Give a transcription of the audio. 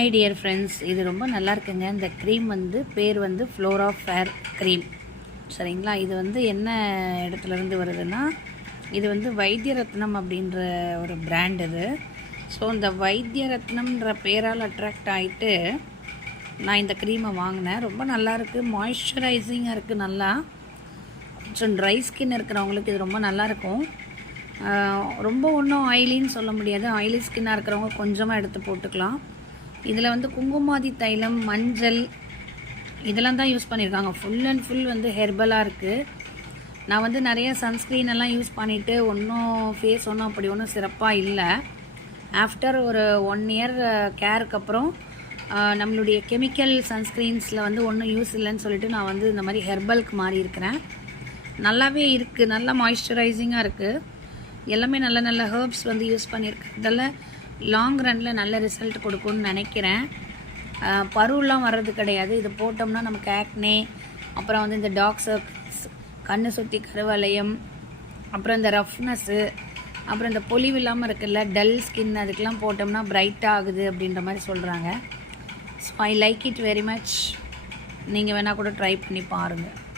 High dear friends, இது ரொம்ப நல்லா இருக்குங்க. இந்த க்ரீம் பேர் ஃப்ளோரா ஃபேர் க்ரீம். சரிங்களா? இது என்ன இடத்துலேருந்து வருதுன்னா, இது வைத்திய ரத்னம் அப்படின்ற ஒரு பிராண்ட் இது. ஸோ இந்த வைத்திய ரத்னம்ன்ற பேரால் அட்ராக்ட் ஆகிட்டு நான் இந்த க்ரீமை வாங்கினேன். ரொம்ப நல்லாயிருக்கு, மாய்ஸ்சரைசிங்காக இருக்குது. நல்லா கொஞ்சம் ட்ரை ஸ்கின் இருக்கிறவங்களுக்கு இது ரொம்ப நல்லாயிருக்கும். ரொம்ப ஒன்றும் ஆயிலின்னு சொல்ல முடியாது. ஆயிலி ஸ்கின்னாக இருக்கிறவங்க கொஞ்சமாக எடுத்து போட்டுக்கலாம். இதில் குங்குமாதி தைலம், மஞ்சள் இதெல்லாம் தான் யூஸ் பண்ணியிருக்காங்க. ஃபுல் அண்ட் ஃபுல் ஹெர்பலாக இருக்குது. நான் நிறைய சன்ஸ்க்ரீன் எல்லாம் யூஸ் பண்ணிவிட்டு ஃபேஸ் அப்படி ஒன்றும் சிறப்பாக இல்லை. ஆஃப்டர் ஒரு 1 இயர் கேருக்கு அப்புறம் நம்மளுடைய கெமிக்கல் சன்ஸ்க்ரீன்ஸில் ஒன்றும் யூஸ் இல்லைன்னு சொல்லிட்டு நான் இந்த மாதிரி ஹெர்பலுக்கு மாறி இருக்கிறேன். நல்லாவே இருக்குது, நல்லா மாய்ஸ்சரைசிங்காக இருக்குது. எல்லாமே நல்ல நல்ல ஹெர்ப்ஸ் யூஸ் பண்ணியிருக்கேன். இதெல்லாம் லாங் ரனில் நல்ல ரிசல்ட் கொடுக்கும்னு நினைக்கிறேன். பருவெலாம் வர்றது கிடையாது. இது போட்டோம்னா நமக்கு ஆக்னே, அப்புறம் இந்த டார்க் சர்க்கிள்ஸ், கண்ணு சுற்றி கருவளையம், அப்புறம் இந்த ரஃப்னஸ்ஸு, அப்புறம் இந்த பொலிவு இல்லாமல் இருக்குல்ல டல் ஸ்கின், அதுக்கெலாம் போட்டோம்னா பிரைட்டாக ஆகுது அப்படின்ற மாதிரி சொல்கிறாங்க. So I like it very much. நீங்கள் வேணால் கூட ட்ரை பண்ணி பாருங்கள்.